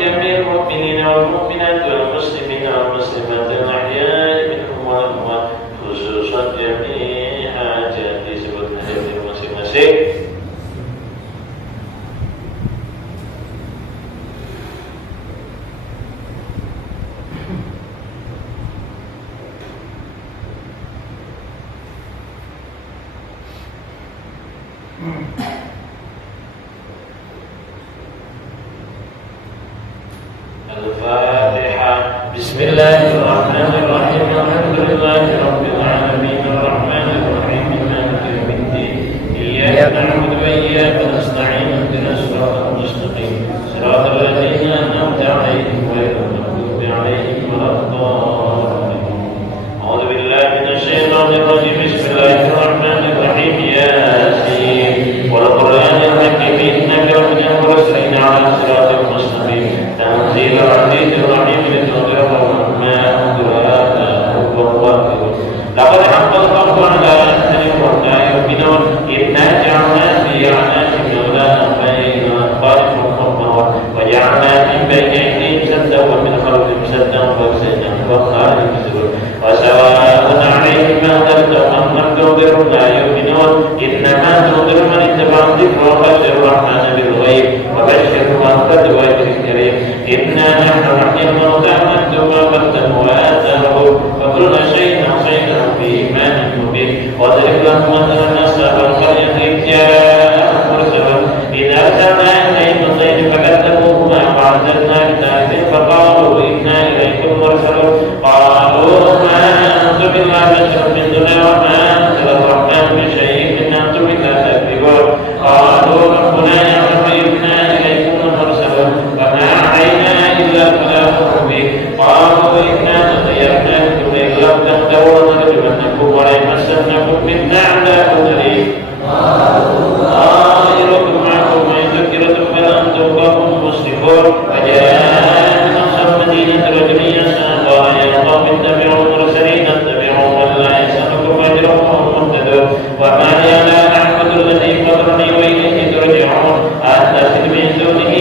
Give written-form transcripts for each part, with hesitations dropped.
جميع المؤمنين والمؤمنات والمسلمين والمسلمات الأحياء منهم الفاتحة. بسم الله الرحمن الرحيم. الحمد لله رب العالمين الرحمن الرحيم مالك يوم الدين إياك نعبد وإياك نستعين اهدنا الصراط المستقيم صراط الذين أنعمت عليهم غير المغضوب عليهم ولا الضالين. أعوذ بالله من الشيطان الرجيم. بسم الله الرحمن الرحيم. ياسين والقرآن الحكيم إنك لمن المرسلين على صراط مستقيم تنزيل العزيز الرحيم لتنذر قوما ما أنذر آباءهم وأولادهم. لقد حق القول على أكثرهم لا يؤمنون إنا جعلنا في أعناقهم أغلالا بين أظفارهم والنار وجعلنا من بين أيديهم سدا ومن خلفهم سدا فأغشيناهم فهم لا يبصرون وسواء عليهم أنذرتهم أم لم تنذرهم لا يؤمنون إنما تنذر من اتبع الذكر وخشي الرحمن بالغيب وبشره أنفذ وأجر كريم. إنا نحن نحيي الموتى ونكتب ما قدموا وآثارهم وكل شيء أحصيناه في إمام مبين. واضرب لهم مثلا أصحاب القرية إذ جاءهم المرسلون إذ أرسلنا إليهم الطير فكذبوهما فعززنا بثالث فقالوا إنا إليكم مرسلون قالوا ما أنتم إلا بشر مثلنا وما أنزل الرحمن بشيء إن أنتم إلا تكذبون. قالوا ربنا يعلم إنا إليكم مرسلون وما علينا إلا البلاغ المبين. قالوا إنا تطيرنا بكم إن لم تنتهوا لنرجمنكم وليمسنكم منا عذاب أليم. طائركم معكم وإن ذكرتم بل أنتم قوم مسرفون. وجاء من أقصى المدينة رجل يسعى قال يا قوم اتبعوا المرسلين اتبعوا من لا يسألكم أجرا وهم مهتدون. وما لي لا أعبد الذي فطرني وإليه ترجعون أتخذ من دونه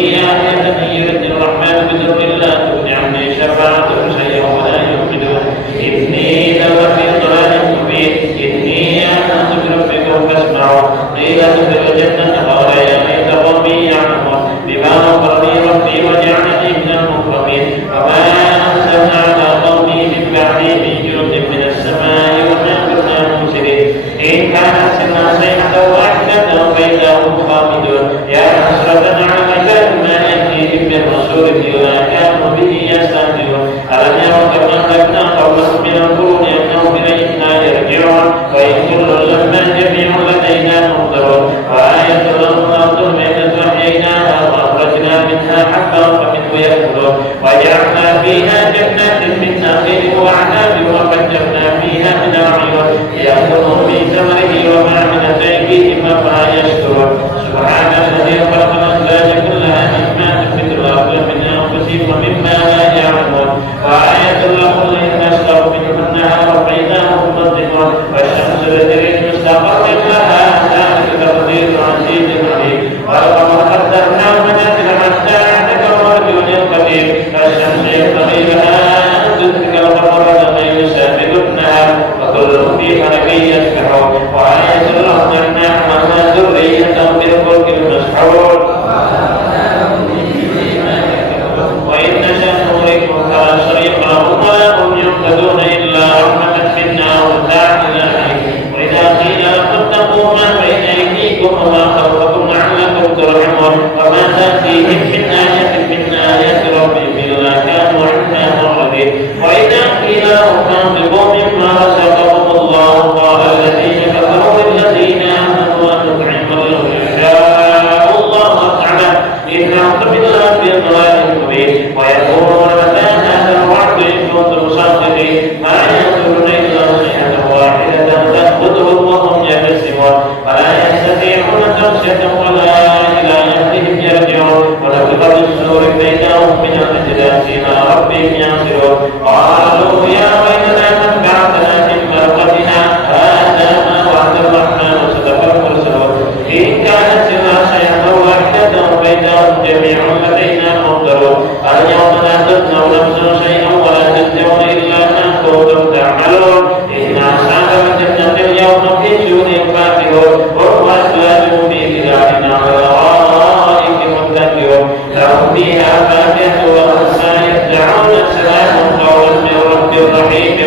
آلهة يردني الرحمن بضر لا تغني عني شفاعتهم شيئا ولا ينقذون. إني إذا في ضلال مبين. إني آمنت بربكم فاسمعوا. قيل ادخل الجنة قال يا ليت قومي يعلمون بما غفر لي ربي وجعلني من المكرمين. وما أنزلنا على قومي من بعدي من جند من السماء وما كنا منزلين. إن كانت سنا صيحة واحدة فإذا هم خامدون. يا حسرة على العباد ما يأتيهم من رسول إلا كانوا به يستهزئون. ألم يروا كم أهلكنا قبلهم من القرون أنهم إلينا يرجعون وإن كل لما جميع لدينا محضرون. وآية لهم الأرض الميتة أحييناها وأخرجنا منها حبا فمنه يأكلون. وجعلنا فيها جنات من نخيل وأعناب وفجرنا فيها من العيون يأكلون من ثمره وما عملت أيديهم أفلا يشكرون. سبحان الذي خلق الأزواج كلها مما تنبت الأرض من أنفسهم ومما لا يعلمون. وآية لهم الليل نسلخ منه النهار فإذا هم مظلمون. والشمس تجري لمستقر لها ذلك تقدير العزيز العليم. والقمر قدرناه منازل حتى عاد كالرجل القديم. فالشمس ينبغي لها أن تدرك القمر وما يسابق النهار وكلهم في فلك يسبحون. وآية لهم أنا حملنا ذريتهم بالفلك المسحور. وإن نشأ نغرقهم فلا صريخ لهم ولا هم ينقذون إلا رحمة منا ومتاعا إلى حين. وإذا قيل لكم اتقوا ما بين أيديكم وما خلفكم لعلكم ترحمون. وما تأتيهم من آية من آيات ربهم إلا كانوا عنها معرضين. وإذا قيل لهم أنفقوا مما رزقهم الله قال الذين كفروا للذين آمنوا أنطعم من لو يشاء الله أطعمه إن أنتم إلا في ضلال مبين. ويقولون متى هذا الوعد إن كنتم صادقين. ما ينظرون إلا صيحة واحدة تأخذهم وهم يبتسمون ولا يستطيعون توصية ولا إلى أهلهم يرجعون. ونفخ في الصور بينهم من الأجداث إلى ربهم ينظرون. قالوا يا ويلنا من بعثنا من مرقدنا هذا ما وعد الرحمن وصدق المرسلون. إن كانت إلا صيحة واحدة بينهم جميع لدينا محضرون. اليوم لا تظلمون نفس شيئا ولا تجزون إلا ما كنتم تعملون. إن أصحاب الجنة اليوم في شؤون فاكهون وهم أزواجهم في ظلال على الأرائك متكئون. لهم فيها فاكهة وهم يدعون سلام قولا من رب رحيم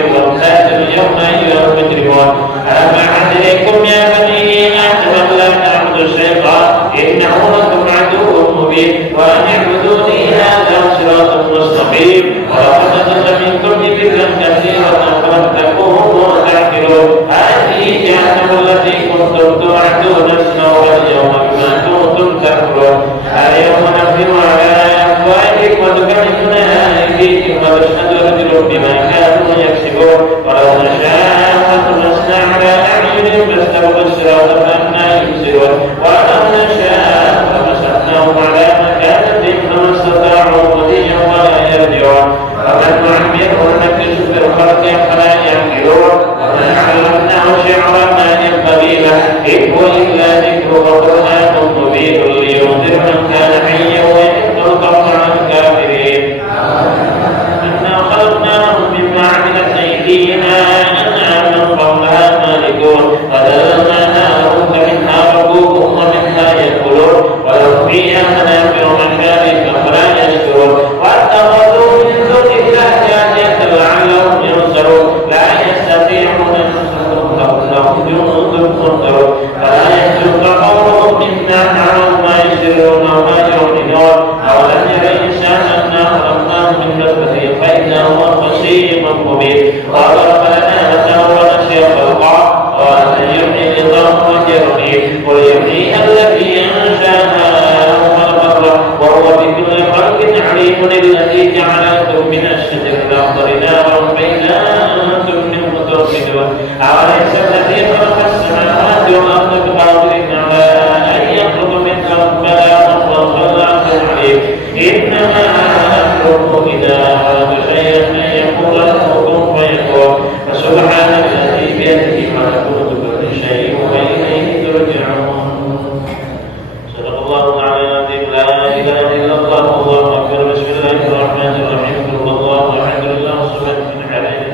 ونسمع اليوم بما كنتم تكفرون اليوم نختم على أفواهكم وتكلمنا أيديكم ونشهد أرجلكم بما كانوا يكسبون ولو نشاء لطمسنا على أعينهم فاستبقوا الصراط فأنى يبصرون ولو نشاء لمسخناهم على مكانتهم فما استطاعوا مضيا ولا يرجعون ومن نعمره نكسه في الخلق فلا يعقلون ومن علمناه شعرا ما ينبغي له إن هو إلا ذكر وقرآن مبين لينذر من كان حيا ويحل القول عن الكافرين إنا خلقناهم مما عملت أيدينا أنعاما قبلها مالكون فذللناهم فمنها ركوبهم ومنها يأكلون ولهم فيها منافع ومشارب فلا يشكرون واتخذوا من دون الله آلهة لعلهم ينصرون لا يستطيعون نصرهم لهم جنود منصرون فلا يحزنك قولهم إنا نعلم ما يسرون وما يعلنون أولم ير الإنسان أنا خلقناه من نطفة فإذا هو خصيم مبين وضرب لنا مثلا ونسي خلقه قال من يحيي العظام وهي رميم قل يحييها الذي أنشأها أول مرة وهو بكل خلق عليم الذي جعل لكم من الشجر الأخضر نارا فإذا أنتم منه توقدون أوليس الذي خلق السماوات والأرض بقادر على أن يخلق مثلهم بلى وهو الخلاق العليم إنما أمره إذا أراد شيئا أن يقول له كن فيكون فسبحان الذي بيده ملكوت كل شيء وإليه ترجعون صدق الله تعالى العظيم لا إله إلا الله والله أكبر بسم الله الرحمن الرحيم قل هو الله أحد الله الصمد من عليه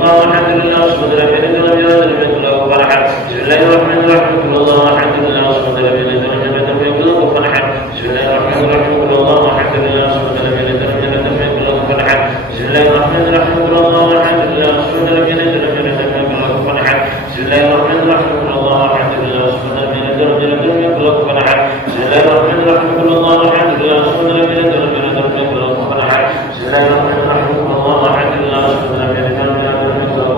الله الحمد لله والصمد لم يلد ولم يولد ولم يكن له كفوا أحد بسم الله الرحمن الرحيم قل الله الحمد لله والصمد لم يلد ولم يولد ولم يكن له كفوا أحد بسم الله الرحمن الرحيم قل الله الحمد لله والصمد لم يلد ولم يولد ولم يكن له كفوا أحد بسم الله الرحمن الرحيم قل الله الحمد لله والصمد لم يلد ولم يولد ولم يكن له كفوا أحد بسم الله الرحمن الرحيم قل الله الحمد لله والصمد لم يلد ولم يولد ولم يكن له كفوا أحد بسم الله الرحمن الرحيم قل الله الحمد لله والصمد لم يلد ولم يولد ولم يكن له كفوا أحد بسم الله الرحمن الرحيم قل الله الحمد لله والصمد لم يلد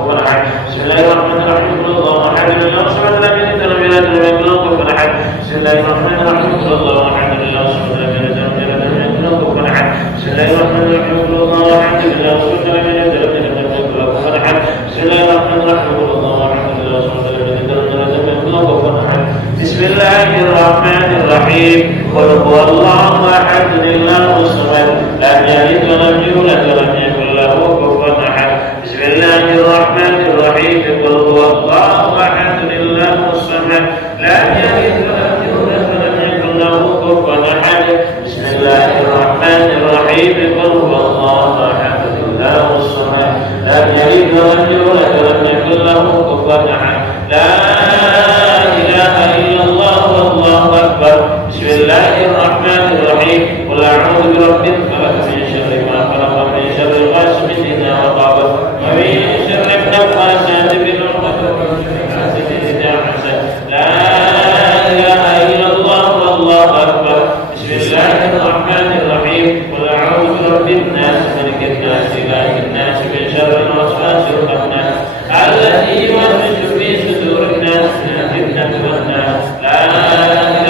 ولم يولد بسم الله الرحمن الرحيم قل الله الحمد لله والصمد لم يلد ولم يولد ولم يكن له كفوا أحد بسم الله الرحمن الرحيم قل الله الحمد لله والصمد لم يلد ولم يولد ولم يكن له كفوا أحد بسم الله الرحمن الرحيم قل الله الحمد لله والصمد لم يلد ولم يولد ولم يكن له كفوا أحد بسم الله الرحمن الرحيم قل الله الحمد لله والصمد لم يلد ولم يولد ولم يكن له كفوا أحد بسم الله الرحمن الرحيم قل هو الله أحد الله الصمد لم يلد ولم يولد ولم يكن له كفوا أحد بسم الله الرحمن الرحيم قل هو الله أحد الله الصمد لم يلد ولم يولد ولم يكن له كفوا أحد بسم الله الرحمن الرحيم قل هو الله أحد الله الصمد لم يلد ولم يولد ولم يكن له كفوا أحد لا إله إلا الله والله أكبر بسم الله الرحمن الرحيم قل أعوذ برب الفلق من شر ما خلق من شر غاسق إذا وقب ومن شر النفاثات في العقد ومن شر حاسد إذا حسد لا إله إلا الله والله أكبر بسم الله الرحمن الرحيم قل أعوذ برب الناس ملك الناس إله الناس من شر الوسواس الخناس الذي يوسوس في صدور الناس من الفتنة والناس لا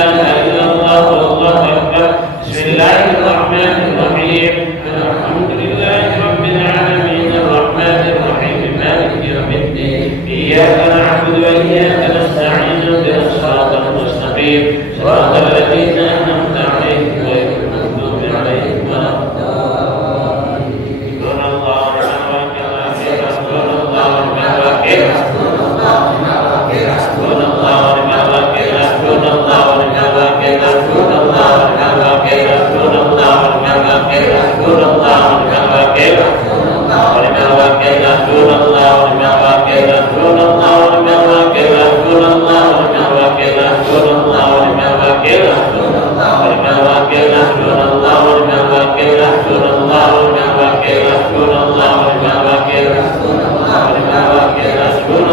إله إلا الله والله أكبر بسم الله الرحمن الرحيم الحمد لله رب العالمين الرحمن الرحيم مالك يوم الدين إياك نعبد وإياك نستعين اهدنا الصراط المستقيم صراط الذين أنعمت عليهم غير المغضوب عليهم ولا الضالين حسبنا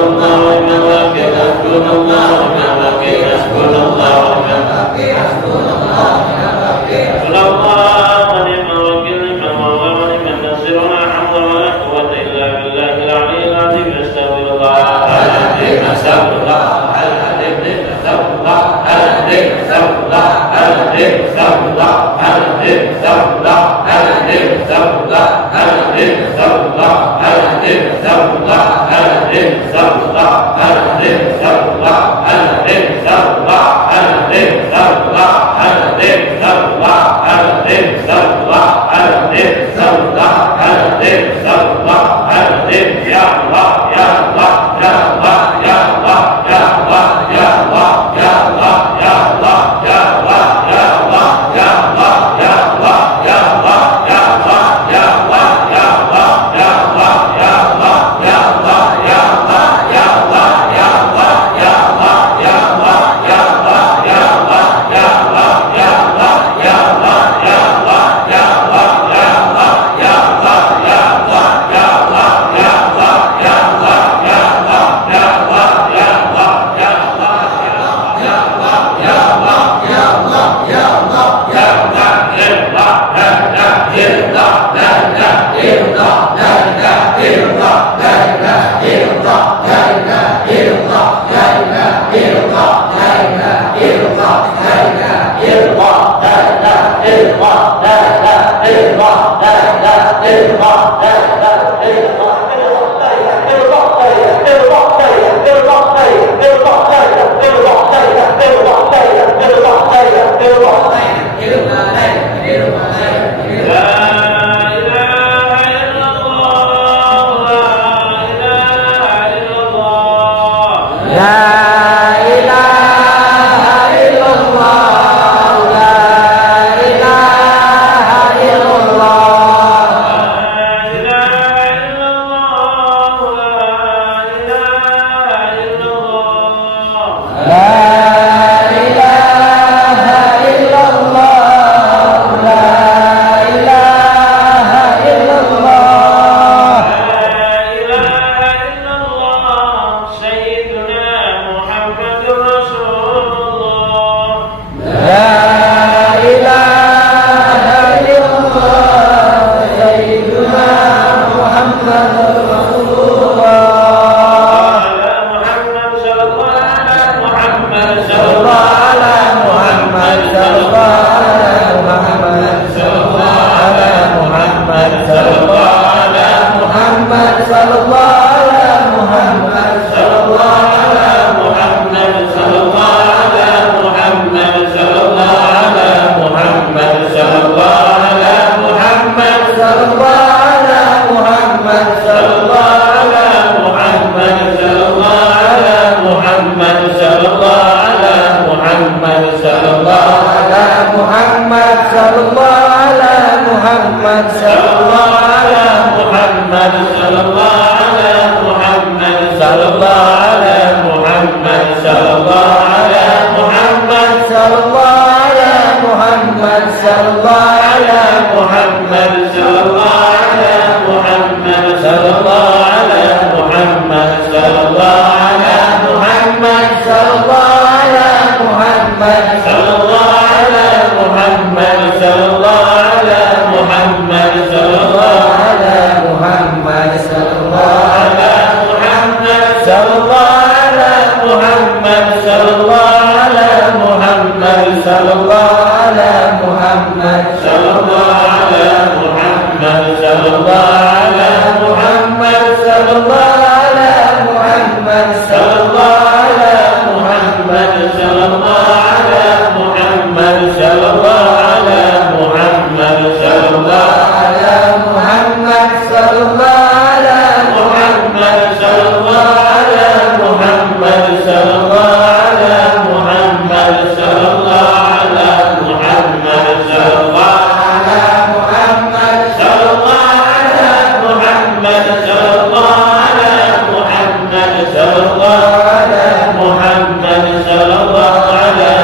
Muhammad sallallahu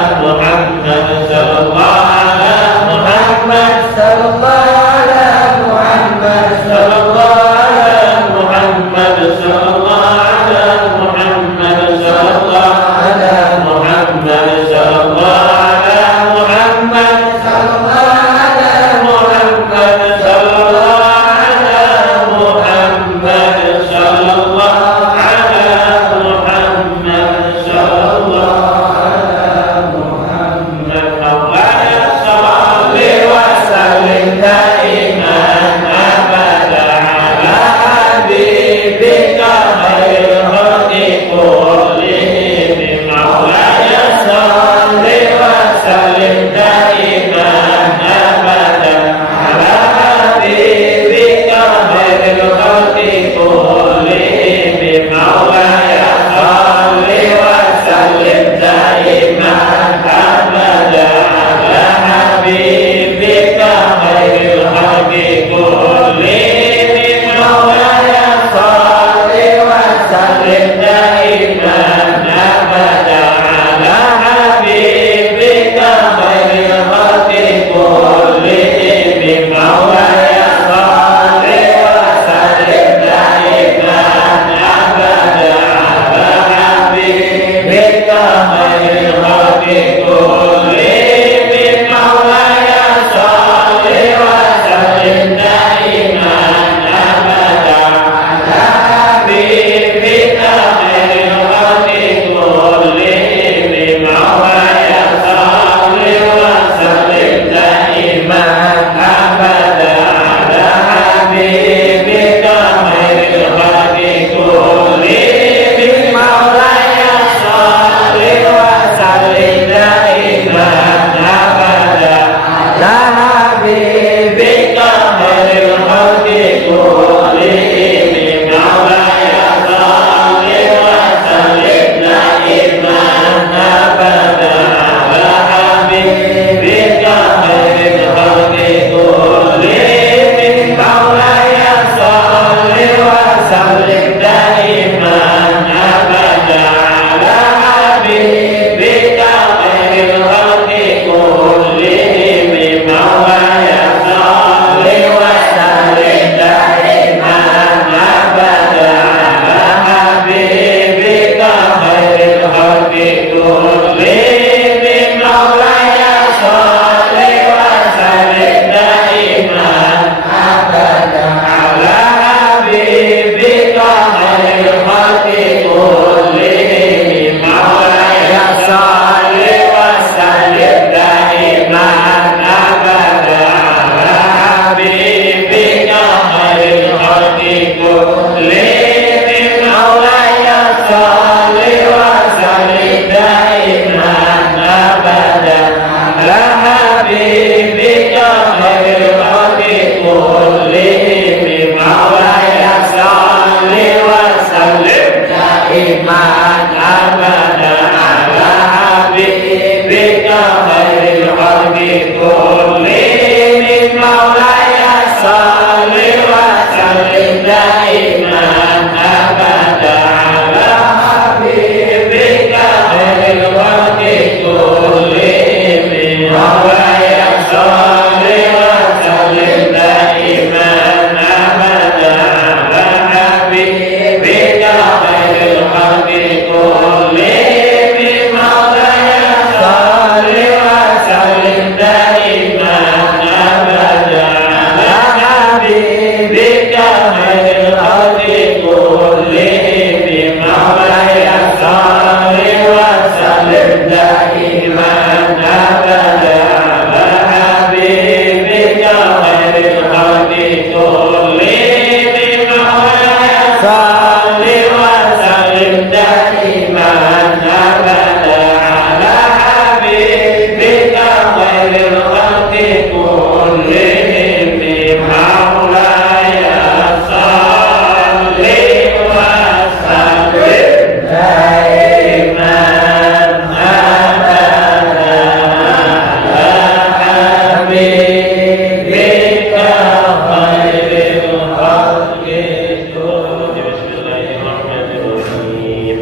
كل من مولاي صل وسلم دائما أبدا على حبيبك خير الخلق كلهم مولاي صل وسلم دائما أبدا على حبيبك خير الخلق كلهم مولاي صل وسلم دائما أبدا على حبيبك خير الخلق كلهم مولاي صل وسلم دائما أبدا على حبيبك خير الخلق كلهم مولاي صل وسلم دائما أبدا على حبيبك خير الخلق كلهم مولاي صل وسلم دائما أبدا على حبيبك خير الخلق بسم الله الرحمن الرحيم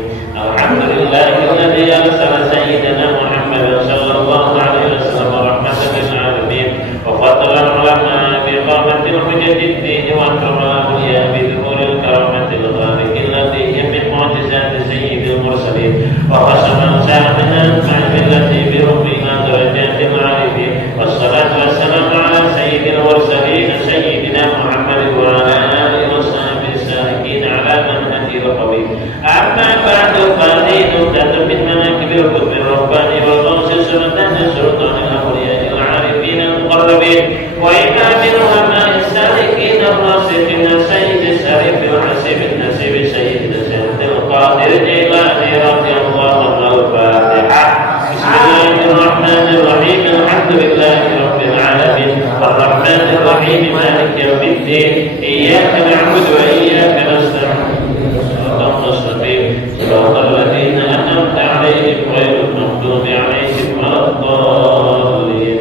الحمد لله الذي أرسل سيدنا محمدا صلى الله عليه وسلم رحمة للعالمين وفضل العلماء بإقامة الحجة الدين وأكرم الأولياء بظهور الكرامة الغالق التي هي من معجزات سيد المرسلين وقسم سامنا مع التي بربنا درجات العارفين والصلاة والسلام على سيد المرسلين سيدنا محمد وعلى آله وصحبه السالكين على منهج القويم أما بعد فهذه نكتة من مناكب القطب الرباني والغوث السلطان سلطان الأولياء العارفين المقربين وإمام العلماء السالكين الراسخين سيد الشريف الحسيب النسيب سيدنا سيد القادر الجيلاني رضي الله عنه الفاتحة بسم الله الرحمن الرحيم الحمد لله رب العالمين الرحمن الرحيم مالك يوم الدين إياك نعبد وإياك نستعين صراط المستقيم صراط الذين أنعمت عليهم غير المغضوب عليهم ولا الضالين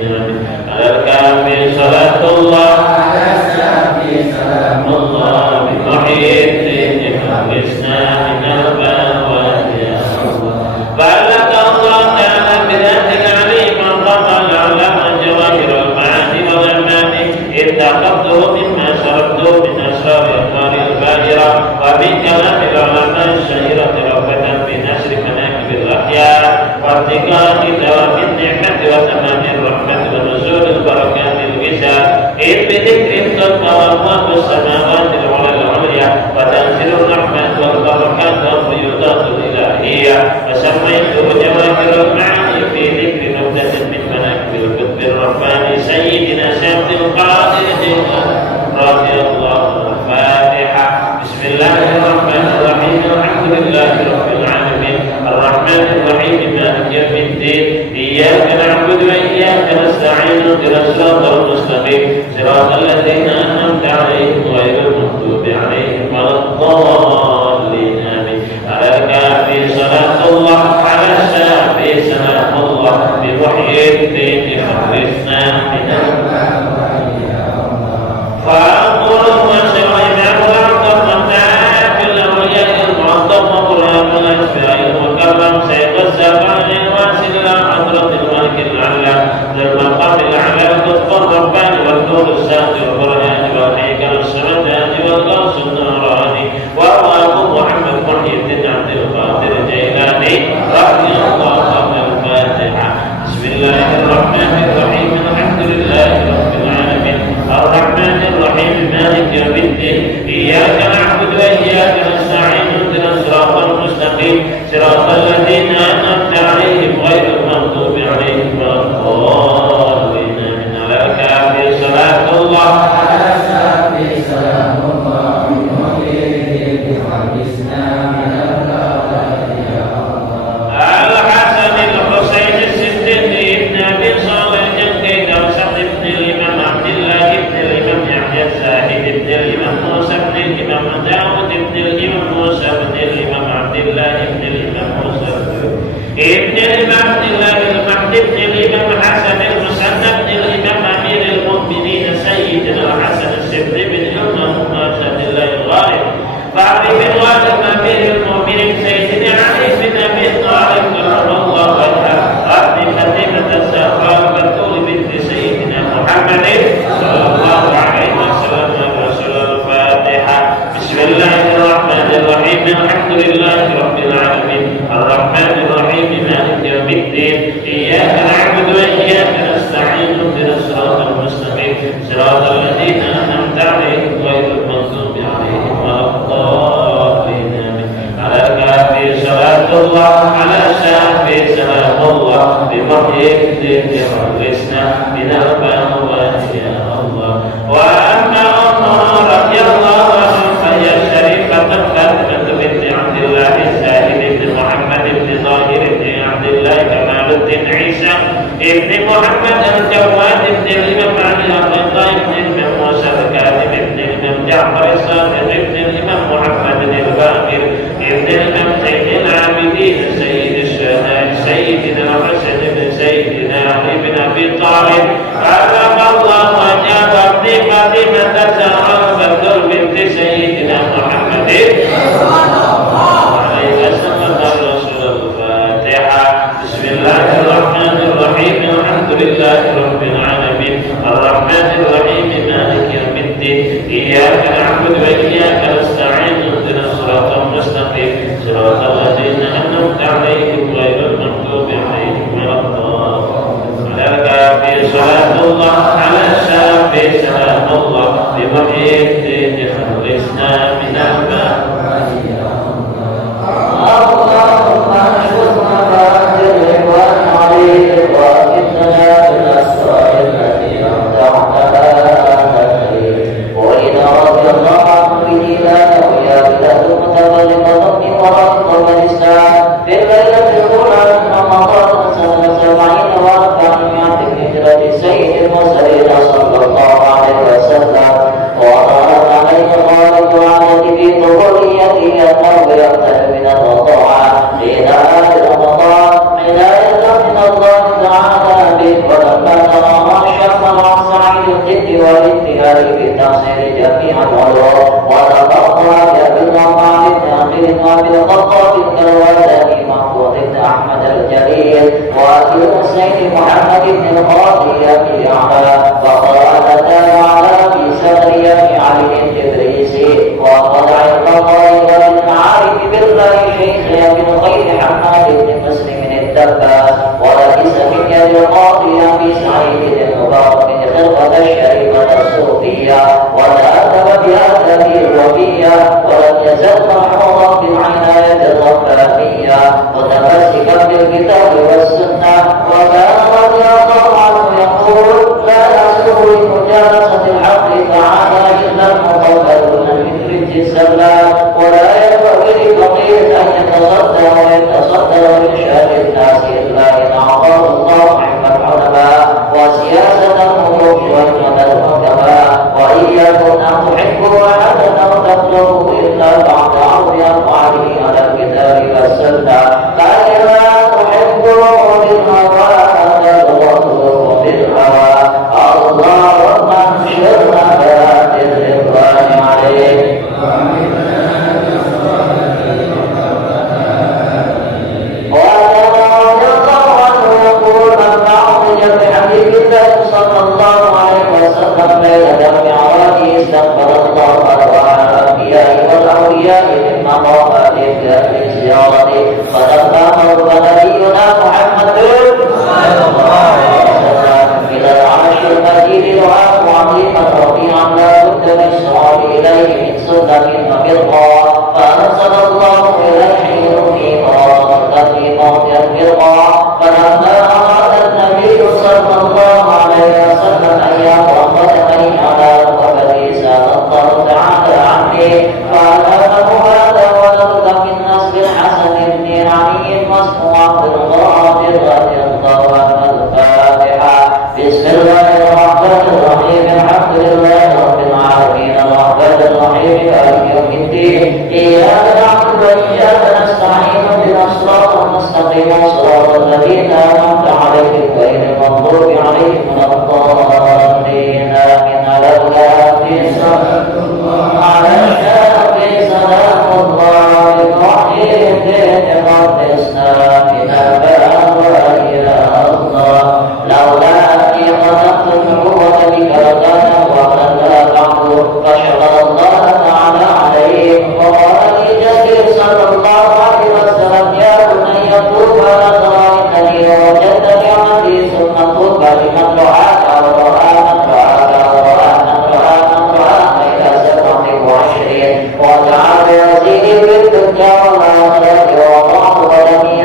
على الكافر صلاة الله على الشافي سلام الله بمحيي الدين خلصنا من البلاوات يا الله بلغ الله تعالى بذات العليم مقام العلماء جواهر المعاني والأماني إذ تأخذته مما شربته من أسرار أنوار الباهرة ومن كلام العلماء الشهيرة رغبة بنشر مناكب الأخيار وارتقاء دوام النعمة وتمام الرحمة ونزول البركات الغزال إذ بذكر تلقى أبواب السماوات العلى العليا وتنزل الرحمة والبركات والفيوضات الإلهية وسميته جواهر المعاني في ذكر نبذة من مناكب القطب الرباني سيدنا شمس القادر رضي الله عنه الفاتحة بسم الله الرحمن الرحيم الحمد لله رب العالمين الرحمن الرحيم مالك يوم الدين إياك نعبد وإياك نستعين اهدنا الصراط المستقيم صراط الذين أنعمت عليهم غير المغضوب عليهم ولا الضالين آمين على الكافي صلاة الله على الشافي سلام الله بوحي الدين خلصنا من فأقول وأشهد أن لا إله في الأولياء المعظم وقرآن الأشفياء المكرم سيد الزمان الواسل إلى حضرة الملك الأعلى ذي المقام الأعلى القطب الرباني والنور الساتر القرآن والهيكل السمدان والغوث النوراني وهو أبو محمد محي الدين عبد القادر الجيلاني رضي الله عنه الفاتحة بسم الله الرحمن الرحيم الحمد لله رب العالمين الرحمن الرحيم مالك يوم الدين إياك نعبد وإياك نستعين اهدنا الصراط المستقيم صراط الذين أنعمت عليهم غير المغضوب عليهم ولا الضالين آمين على الكافر صلاة الله على الشافي سلام الله بوحي الدين خلصنا من البلاوات يا الله الحسن الحسين الصديق بن أبي صالح الجنكي وسعد بن الإمام عبد الله بن الإمام يحيى الزاهد بن الإمام موسى بن الإمام داود بن الإمام موسى بن الإمام عبد الله بن الإمام موسى الله على شافي سلام الله بوحي الدين خلصنا من البلاء يا الله. وأما عمر رضي الله عنه فهي شريفة فاطمة بنت عبد الله الزاهد بن محمد بن ظاهر بن عبد الله كمال الدين عيسى ابن محمد الجواد بن الإمام علي الرضا بن الإمام موسى الكاظم بن الإمام جعفر الصادق بن الإمام محمد الباقر ابن الإمام زين العابدين سيد الشهداء سيدنا الحسن بن سيدنا علي بن أبي طالب أكرم الله وجاب ابن فاطمة الزهراء بدر بنت سيدنا محمد عليه وسلم الرسول. الفاتحة. بسم الله الرحمن الرحيم الحمد لله رب العالمين الرحمن الرحيم مالك يوم الدين إياك نعبد وإياك نستعين اهدنا الصراط المستقيم صراط الذين أنعمت عليهم غير المغضوب عليهم ولا الضالين. على الكافر صلاة الله على الشافي سلام الله بوحي الدين خلصنا من البلاء. وجعل يزيد في الدنيا والآخرة وطاعة ولم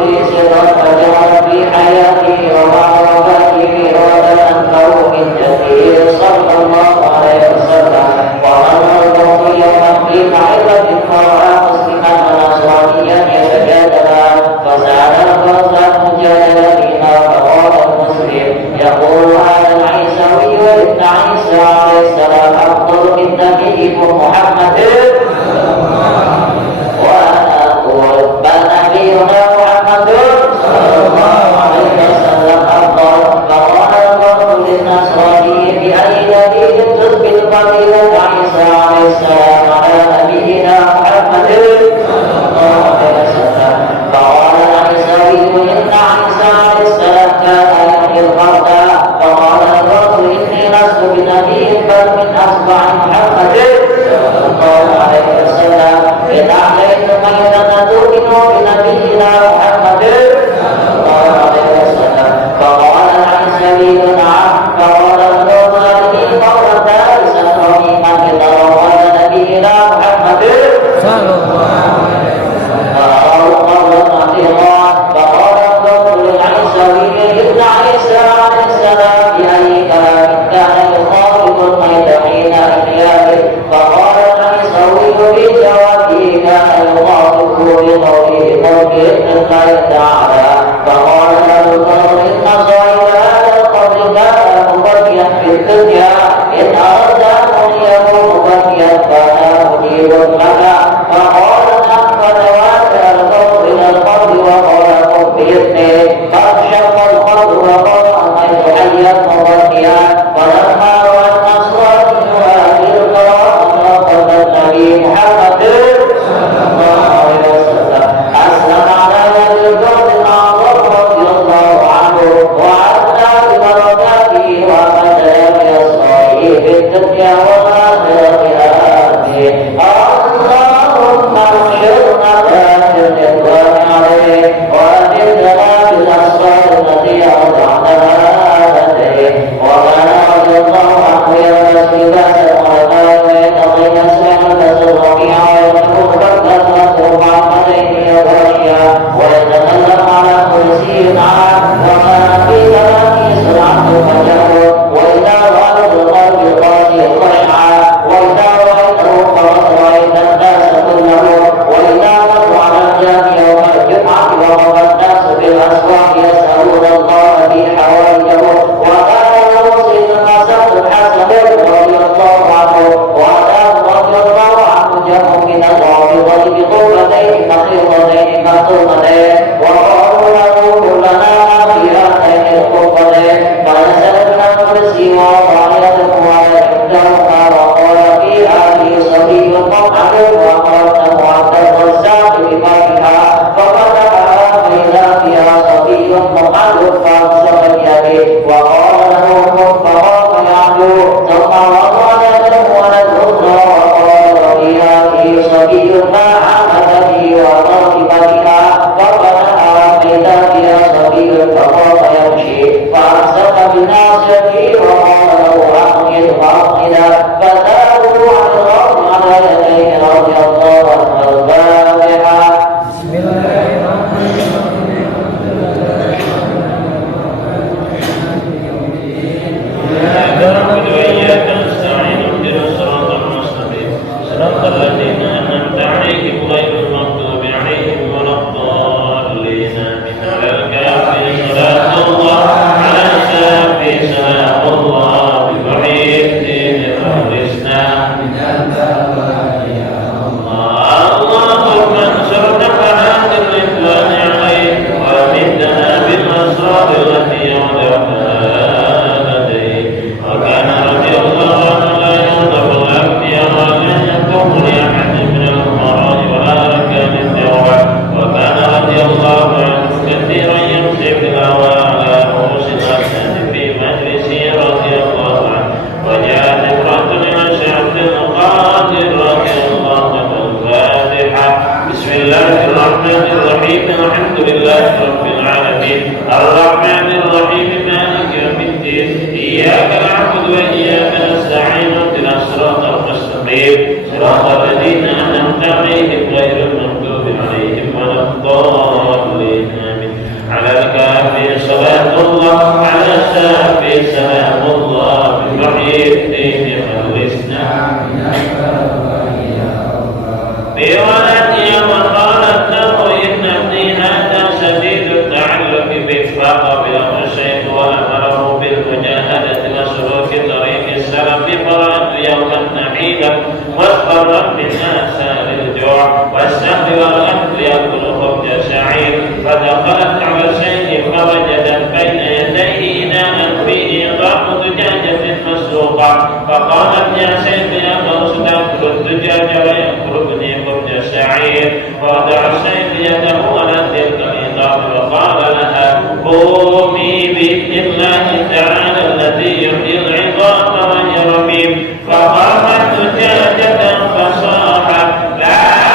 لي سرا فجعل في حياتي وبعد وفاتي إرادة أنه من جدي صلى الله عليه وسلم. ومن رضاه يوما في معرفة فرأى مسلما ونصرانيا يتجادلا فسأل الفرد مجادلتهما فقال المسلم يقول هذا العيسوي وابن عيسى عليه السلام أفضل من نبيكم محمد، وأنا أقول بل نبينا محمد صلى الله عليه وسلم أفضل. فقال الرجل للنصراني بأي دليل تثبت فضيلة عيسى عليه السلام على نبينا محمد صلى الله عليه وسلم؟ فقال العيسوي إن عيسى عليه السلام كان يحيي الموتى. فقال الرجل إني لست بنبي بل من أتباع محمد صلى الله عليه وسلم. إن أحييتم أيضا تؤمنوا بنبينا محمد صلى الله عليه وسلم. فقال العيسوي نعم. فقال الرجل هذه قولا دارسا رميما يتروى نبينا محمد صلى الله عليه وسلم. فرأوا قولا عظيما. فقال الرجل للعيسوي إن عيسى عليه السلام بأي كلام كان يخاطب الميت حين إحيائه؟ فقال العيسوي بجوابه كان يخاطبه بقوله قل بإذن الله تعالى. فقال له الرجل إن صاحب هذا القول كان مبكيا في الدنيا، إن أردت أن يكون مبكيا فأنا مجيب لك. فقال نعم. فتواتر القول إلى القول وقال قم بإذنه. فانشق القول وقال الميت حيا مبكيا. فلما رأى النصراني هذه القراءة قال النبي محمد صلى الله عليه وسلم أسلم على يد الفرد الأعظم رضي الله عنه وعدنا ببركاته ومدى بأسرائه في الدنيا والآخرة آمين. اللهم احشرنا تحت الرضوان عليه وأمدنا بالأسرار التي أودعناها لديه. وكان رضي الله عنه يلبس لباس العلماء ويتقي أسماء لباس الربيع ويكون بدلة معقدين يغشيا ويتكلم على كرسي عام. وكان في كلامه سرعة فجر وإذا رأى بالقلب القاسي خشعا. وإذا رأيته فقد رأيت الناس كلهم. وإذا مروا على الجامع يوم الجمعة وقف الناس بالأسواق يسألون الله في حوائجهم. وكان له سيدنا سعد الحسن رضي الله عنه وكان رضي الله عنه جمع من الرافضة بطولتين مخيطتين مخطوطتين وقالوا له كلنا في هاتين الخطتين. فنزل من الكرسي ووضع يده على إحداهما وقال في هذه صبي مقعد وأمرت معد الرزاق ببابها. ففتحها فإذا فيها صبي مقعد فأمسك بيده وقال له كن فقام يعدو. ثم وضع يده على الأخرى وقال في هذه صبي ما عمد به وضرب بها. ففتحها فإذا فيها صبي فقام يمشي فأمسك بناصيته وقال له أقعد فأقعد. فزادوا عن الرب على يديه رضي الله عنه. الفاتحة. بسم الله الرحمن الرحيم. نعبد وإياك نستعين اهدنا الصراط المستقيم صراط الذين أنعمت عليهم غير المغضوب عليهم ولا الضالين آمين. على الكافرين صلاة الله على الكافر سلام الله بوحيد أخرجنا من البلاء يا الله. اللهم انصر نفعات الرضوان عليه وأمدنا بالأسرار التي أودعتها لديه. وكان رضي الله عنه لا يغضب الأنبياء ولا يقوم لأحد من الأمراء ولا ركان الدعوة. وكان رضي الله عنه كثيرا يمشي بالهوى على رؤوس الأسنان في مجلسه رضي الله عنه. وجاءت امرأة إلى شعب القادر رضي الله عنه. الفاتحة. بسم الله الرحمن الرحيم. الحمد لله رب العالمين الرحمن الرحيم مالك يوم الدين. إياك نعبد وإياك نستعين اهدنا الصراط المستقيم صراط الذين أنعمت عليهم غير المغضوب عليهم ولا الضالين. عليه سلام الله بالوحي الدين خلصنا بولدي وقالت له إن ابني هذا شديد التعلق بالفقر فمشيت وأمره بالمجاهدة وسلوك طريق السلف فرأت يوما نحيلا واضطرت بالناس للجوع والسهل والأهل يأكل خبز شعير فدخلت على الشيخ فوجدت بين يديه إناء فيه ضعف دجاجة مسلوقة فقالت يا شيخ يا غوث تأكل الدجاج ويأكلني خبز شعير فوضع الشيخ يده على تلك الإضافة وقال لها قومي بإذن الله تعالى الذي يحيي العظام وهي رميم فقامت دجاجة فصاحت لا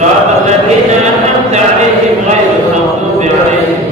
صراط الذين أنعمت عليهم غير المغضوب عليهم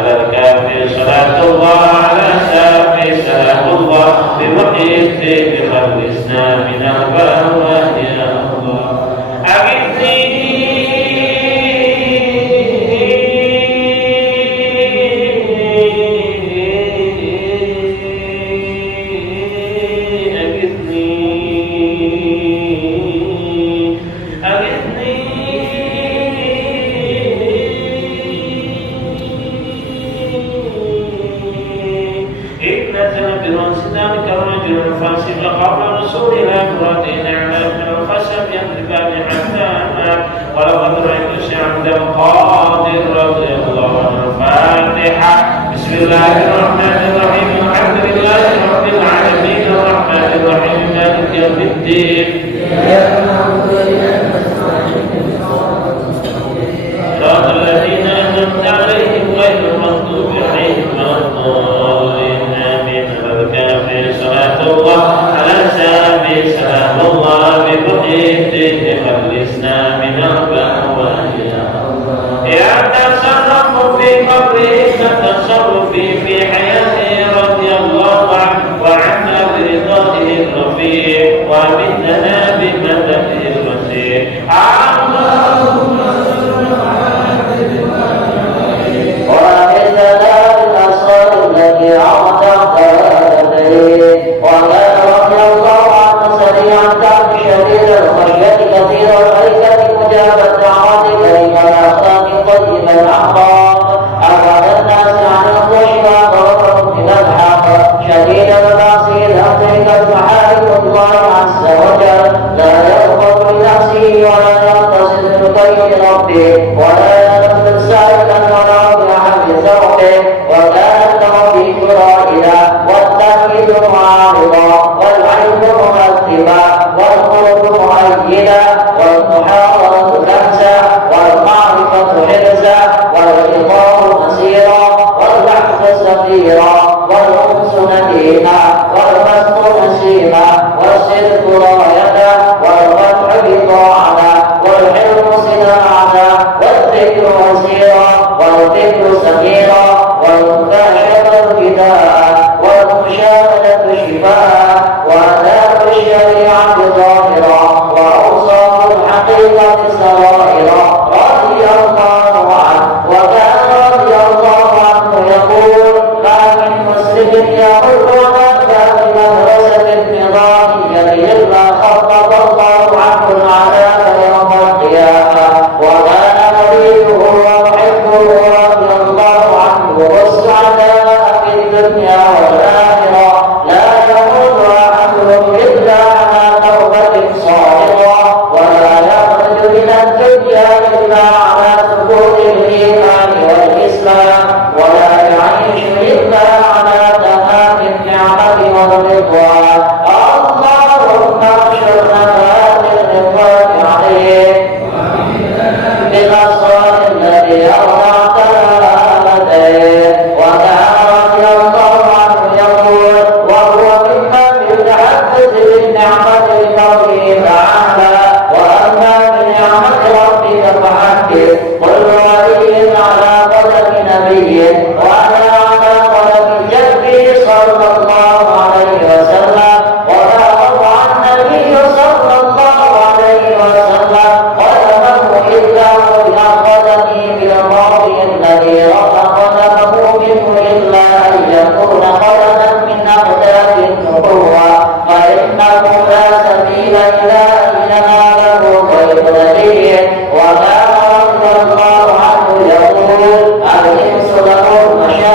على الكافر صلاة الله على السافر سلام الله بوحيد بخلصنا من البلاء يا الله أغثني قبل رسول الله مراتين على الفسد يملكان حتى ولقد رأيت عبد القادر رضي الله عنه الفاتحة بسم الله الرحمن الرحيم الحمد لله رب العالمين الرحمن الرحيم مالك يوم الدين صراط الذين أنعمت عليهم غير المغضوب عليهم ولا الضالين آمين والكافر صلاة الله سلام الله بوحيد خلصنا من البلاء يا تصرف في قبره كتصرف في حياته رضي الله عنه وعنا برضاه الرفيع ومننا بمدده الوسيع اللهم صل وفي السلام الأصغر الذي عرضت يديه وكان رضي الله عنه سريعا كان شديد الخشية كثير البركة مجاب الدعوات كريم الأخلاق طيب الأخلاق أبعد الناس عن الخشية ضربهم إلى الحق شديد المعصية ذلك محارم الله عز وجل لا يرغب بنفسه ولا يقتصد بغير ربه ولا ينفذ سالكا ولا بأحد ذوقه وكان ربي قائلا والتأكيد معارضا والعلم مقدما والقرب مؤيدا والمحاضرة كنزا والمعرفة حرزا والخطاب مسيرا والبحث سفيرا والأنس نديما والقصد نسيما والصدق راية والفتح بطاعة والحلم صناعة والذكر وزيرا والذكر سميرا والمباشرة ابتداء والمشاهدة شفاء وآداب الشريعة ظاهرا وأوصاف الحقيقة سرائرا رضي الله عنه وكان رضي الله عنه يقول ما من مسلم يمر ولا كان بمدرسة نظامية إلا خفف الله عنه العذاب يوم القيامة وكان وليه ومحبه رضي الله عنه والسعداء في الدنيا والآخرة لا يموت أحدهم إلا على توبة صادقة ولا يخرج من الدنيا إلا على ثبوت الإيمان والإسلام ولا يعيش إلا على تمام النعمة والرضوان اللهم اغفر هذه الرضوان عليه بالأصوات الذي أرضعت لديه وكان رضي الله عنه يقول وهو ممن يتحدث بالنعمة لقوله تعالى وأما بنعمة ربك فحدث كل ولي على قدم نبيه وأنا على قدم جده صلى الله عليه وسلم وما رفع النبي صلى الله عليه وسلم قدمه إلا إلى قدمه بالماضي الذي رفع قدمه منه إلا أن يكون قدما من أقدام النبوة فإنه لا سبيل إلى أن يناله غير نبيه وكان رضي الله عنه يقول الإنس له المشاعر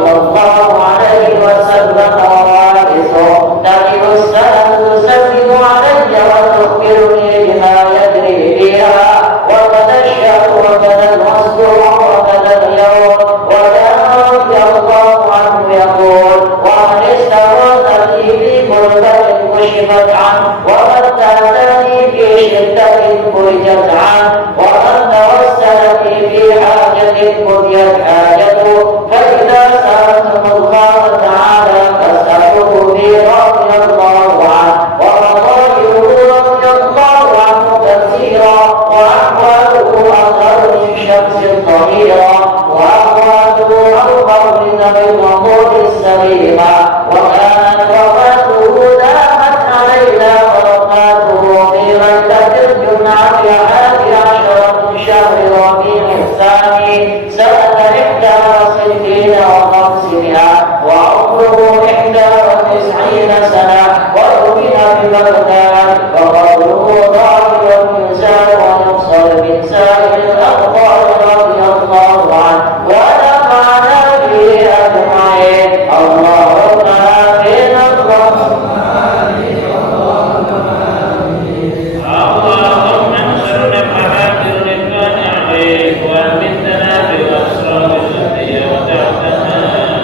صلى الله عليه وسلم ووارثه تقف السنة تسلم علي وتخبرني بما يدري فيها وكذا الشهر وكذا المصدر وكذا اليوم وكان رضي الله عنه يقول ومن استغاث لي في كربة كشفت عنه ومن تأتاني في شدة فرجت عنه ومن توسل لي في حاجة قضيت حاجته فإذا سألتم الله تعالى فاسألوه به رضي الله عنه وفضائله رضي الله عنه كثيرا وأحواله أظهر من شمس طهيرا وأقواته أوفر من الأمور السليمة وكانت وفاته دامت علينا ورقاته في ليلة الجمعة 11 من شهر ربيع الثاني سنة 61 و500 وعمره 91 سنة ودفن ببغداد وقبره ظاهر الإنسان ويبصر من سائر الأخبار رضي الله عنه ونفعنا به أجمعين اللهم آمين اللهم انصر نفحات الرضوان عليك وامدنا بالاسرار التي وتحتنا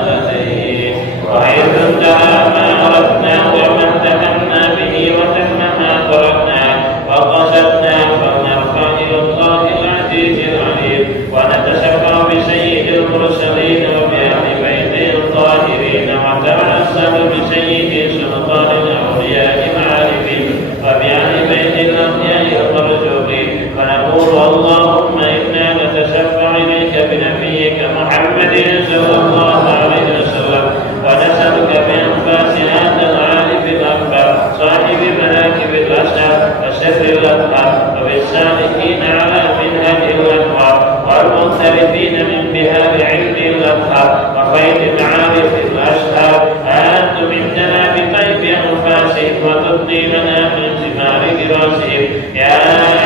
لديه وحيث انتهى ما اردنا ومن تمنا به وتم ما تركنا وقصدنا فلنرفع الى الله العزيز العليم ونتشفع بسيد المرسلين وبأهل بيته الطاهرين وتعسل بسيد سلطان الاولياء العارفين وبأهل بيت الأنبياء المرجوين ونقول اللهم إنا نتشفع إليك بنبيك محمد صلى الله عليه وسلم ونسألك بأنفاس هذا العارف الأكبر صاحب مناكب الأشهر وسر الأطهر وبالسالكين على منهج الأنوار والمغترفين من بهار علم الأطهر وخير معارف الأشهر أن تمدنا بطيب أنفاسهم وتطلي لنا من ثمار دراسهم يا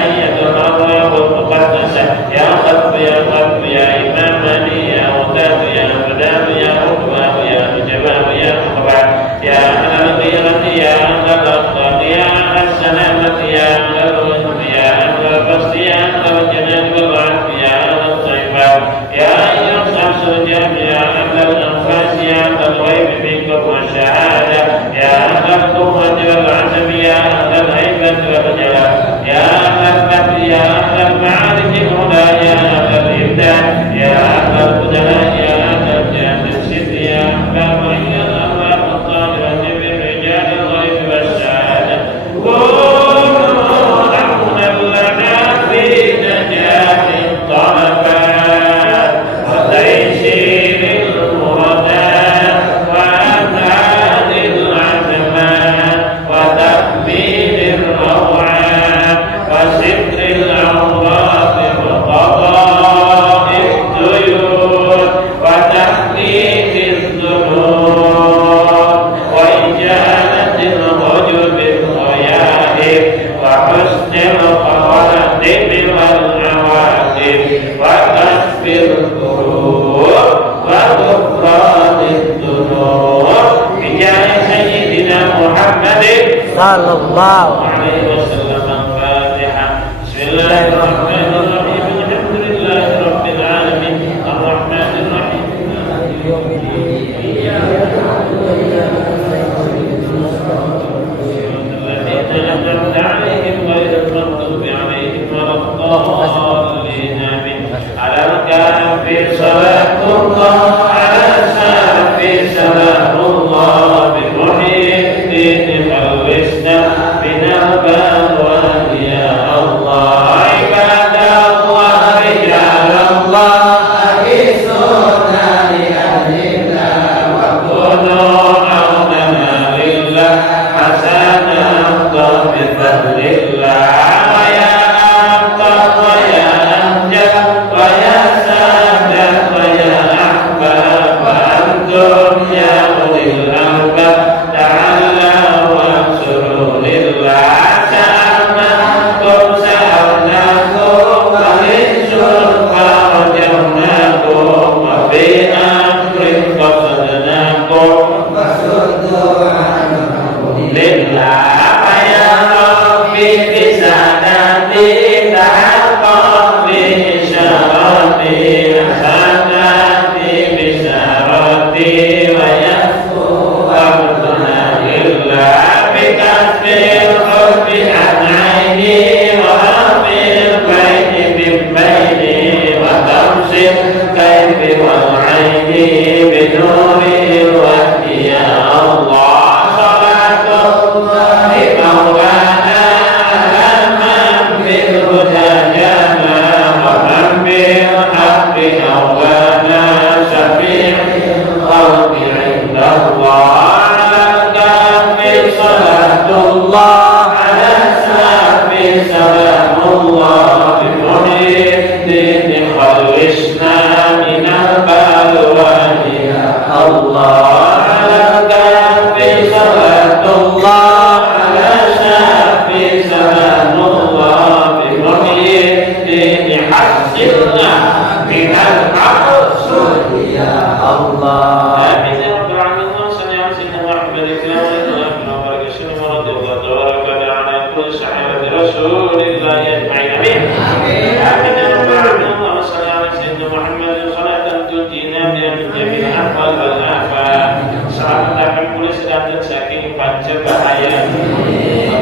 أيها الأرواح المقدسة يا قلب يا قلب يا إمامني يا مقام يا مدام يا أقوام يا جباب يا مقبع يا أهل الغيرة يا أهل الأخلاق يا أهل السلامة يا أهل الرزق يا أهل البسط يا أهل الجنان والعفو يا أهل الطيبات يا أيها الشمس الجامع يا أهل الأنفاس يا أهل الغيب منكم والشهادة يا أهل القوة والعزم يا أهل الهيبة والجلال يا أهل الفتح يا أهل المعارف الهدى يا أهل الإبداع يا أهل البدلاء يا أهل الجهاد الست يا أهل وإلى الأرواح الطاهرة من رجال الغيب والشهادة كونوا عونا لنا في نجاح الطلبات وتيسير المرادات وأمهال العزمات وتقبيل الروعات وستر العورات وقضاء الديون وتحقيق الذنوب وإجالة الرجب الغياهب وحسن الخواتم والعواقب وكسب الكروب وغفران الذنوب بجاه سيدنا محمد صلى الله عليه وسلم. الفاتحة. بسم الله الرحمن الرحيم الحمد لله رب العالمين الرحمن الرحيم مالك يوم الدين إياك نعبد وإياك نستعين الذين أنعمت عليهم غير المغضوب عليهم ولا الضالين آمين. على الكافر صلاة الله على السافر سلام الله بمحيي الدين خلصنا من البلوى يا الله عباد ya Rabbi bisanati ta'aqqam bi syarati sanati bisarati wa yafu abduna illa bikasbil hubbi an aini wa bil baini bin baini wa tamsil kaifi wal aini binuri wahdi ya Allah salatullahi maulana alaman bil huda jana wa bil haqqi awlana syafi'il khalqi inda Allah ala kafir salatullah ala safi salamullah bi muhiddin khalisna minal balwani ya Allah ala kafir salatullah ala safi salamullah bi muhiddin hasilna minal maqsud ya Allah amin ya rabbal alamin salli ala sayyidina Muhammad rasulillah ajma'in amin amin ya rabbal alamin salli ala sayyidina Muhammad salatan tunjina min jamil ahwal wal afat salam akan pulih sedanten saking panca bahaya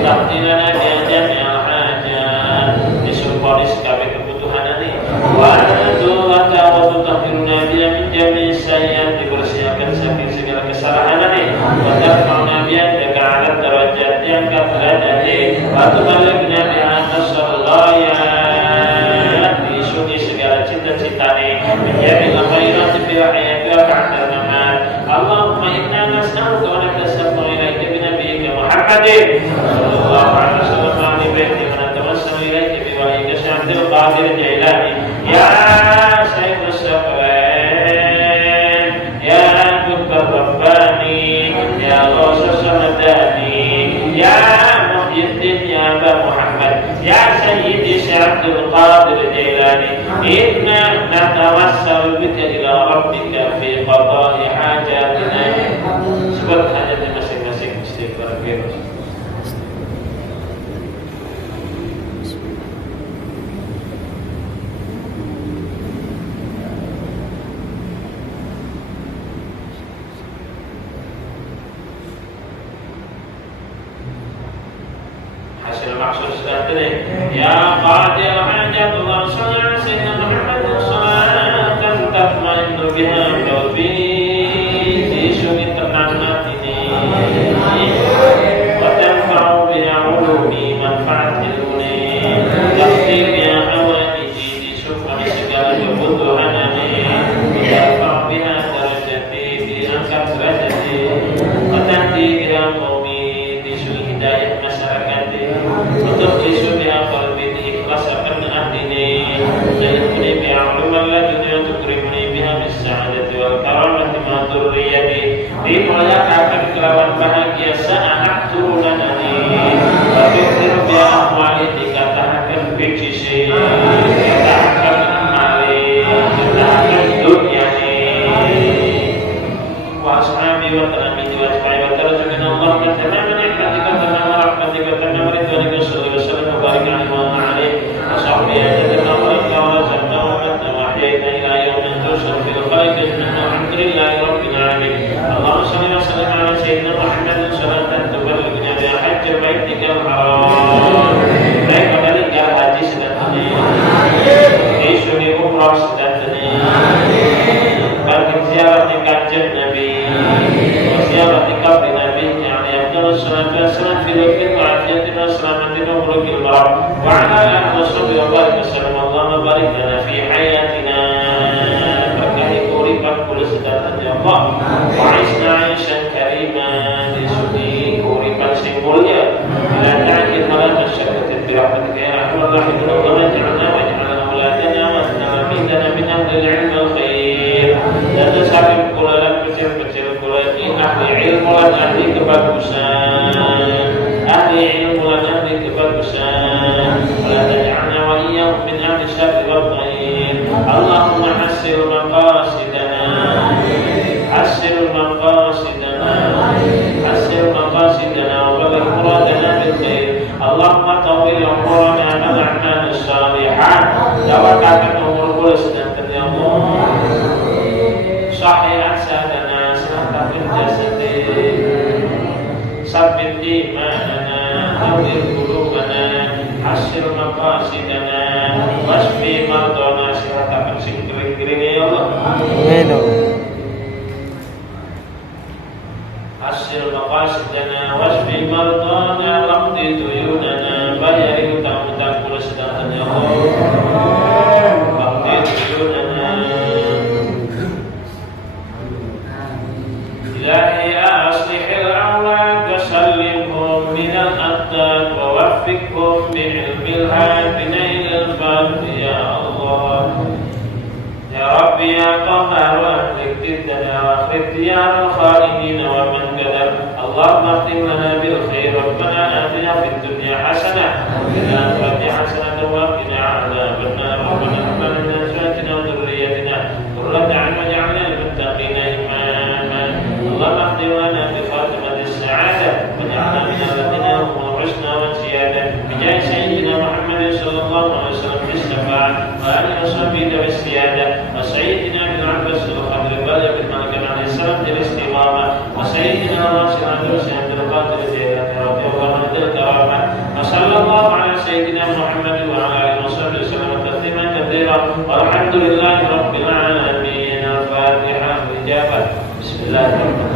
takdirana jami'al hajat disumponi sekabeh kebutuhanane wa atullaka wa tutahhiruna biya min jami'i sayyi'at dibersihkan saking segala kesalahanane wa tarfa'una biya daga ala derajat yang kadrajate wa tuballighna bi atas diisugi segala cita-citane menjadi khairat fil hayati wa ba'da mamat Allahumma inna nas'aluka wa natasabbu ilaika bi nabiyyika Muhammadin sallallahu alaihi wasallam wa ali baiti wa natawassalu ilaika bi waliyika Syaikhul Qadir Jailani ya Syaikhus Safwan ya Qutbur Rabbani ya Ghaus Samadani ya Muhyiddin ya Aba Muhammad ya Sayyidi Syaikhul Qadir Jailani inna natawassalu bika ila rabbika fi qada'i hajatina sebut hajatnya masing-masing istighfar kita. Hasil maksud sedanten ya qadil hajat Allah sallallahu alaihi wasallam Muhammad sallallahu tatma'innu biha qalbi disuni tenang hati wa tanfa'u biha ulumi manfaat ilmuni tafsir biha hawadiji disufani segala kebutuhanane tanfa'u biha darajati diangkat derajati wa tahdi biha qaumi disuni hidayah masyarakat untuk isu biha qalbi diikhlasakan ahdini dan yakuni biha uluman laduni untuk rimuni biha bisa'adati wal karamati ma dzurriyyati dimuliakan kelawan bahagia saat turunanani wa fikir biha ahwali dikatakan bijisi dikatakan amali dikatakan dunyani wa ashabi wa tanamidi wa ashabi wa tarzuqina Allah wa tamaman ihmatika tamama rahmatika tamama ridwanika sallallahu alaihi wasallam wa barik alaihi wa alihi wa sahbihi ajma'in wa razaqna wa matna wa ahyayna ila yawmin tusal fil khalqi alhamdulillahi rabbil alamin Allahumma salli wa sallim ala sayyidina Muhammad salatan tuballighna bi hajjil baitikal haram baik pada tinggal haji sedanten isuni umrah sedanten bagi ziarah kanjeng Nabi wa ziarah qabri Nabi yang afdalus salatu wassalam fil afiyatin wa salamatin wa mulkil barak wa ala alihi wa sahbihi wa barik wasallam Allahumma barik lana fi hayatina berkahi uripan kula sedanten ya Allah wa aisna aisyan kariman disuni uripan sing mulya ila ta'kid wala tasyaqqat bi rahmatika ya arhamar rahimin Allahumma ja'alna wa ja'al auladana wa sanamidana min ahli al-'ilm wal khair dan sabib kula lan kecil-kecil kula ini ahli ilmu lan ahli kebagusan ahli ilmu lan ahli kebagusan wala taj'alna wa iyyahum min ahli syarri wal khair Allahumma hassil maqasidana hassil maqasidana wa baligh sabbit imanana nawwir qulubana hasil maqasidana wasfi mardana siratakan sing kering-kering ya Allah Amin. hasil maqasidana wasfi mardana waqti tuyunana bayari utang-utang kula sedangkan ya Allah waqti tuyunana ilahi aslihil awlad wasallimhum minal aqdad wa waffiqhum bi'ilmil had binailil fadl ya Allah ya Rabbi ya Qahhar wa ahlik tiddana wa akhrib diyar al-khalidin wa man kadar Allahumma akhtim lana bil khair Rabbana atina fid dunya hasanah wa fil akhirati hasanah wa qina adzaban nar Rabbana hab lana min azwajina wa dhurriyyatina qurrata a'yun waj'alna lil muttaqina imama Allahumma akhtim lana bi khatimatis sa'adah waj'alna min alladhina hum husna wa ziyadah bijah sayyidina Muhammad sallallahu alaihi wasallam bis syafa'ah wa alihi wa sahbihi wa siyadah wa sayyidina bil 'abbas al-qadr wa bil malik alaihi salam bil istiqamah wa sayyidina rasulullah sayyidina al-qadir ziyadati radhiyallahu anhu al-karamah wa sallallahu ala sayyidina Muhammad wa ala alihi wa sahbihi wasallam tasliman katsira walhamdulillahi rabbil alamin al-fatihah wal ijabah bismillahirrahmanirrahim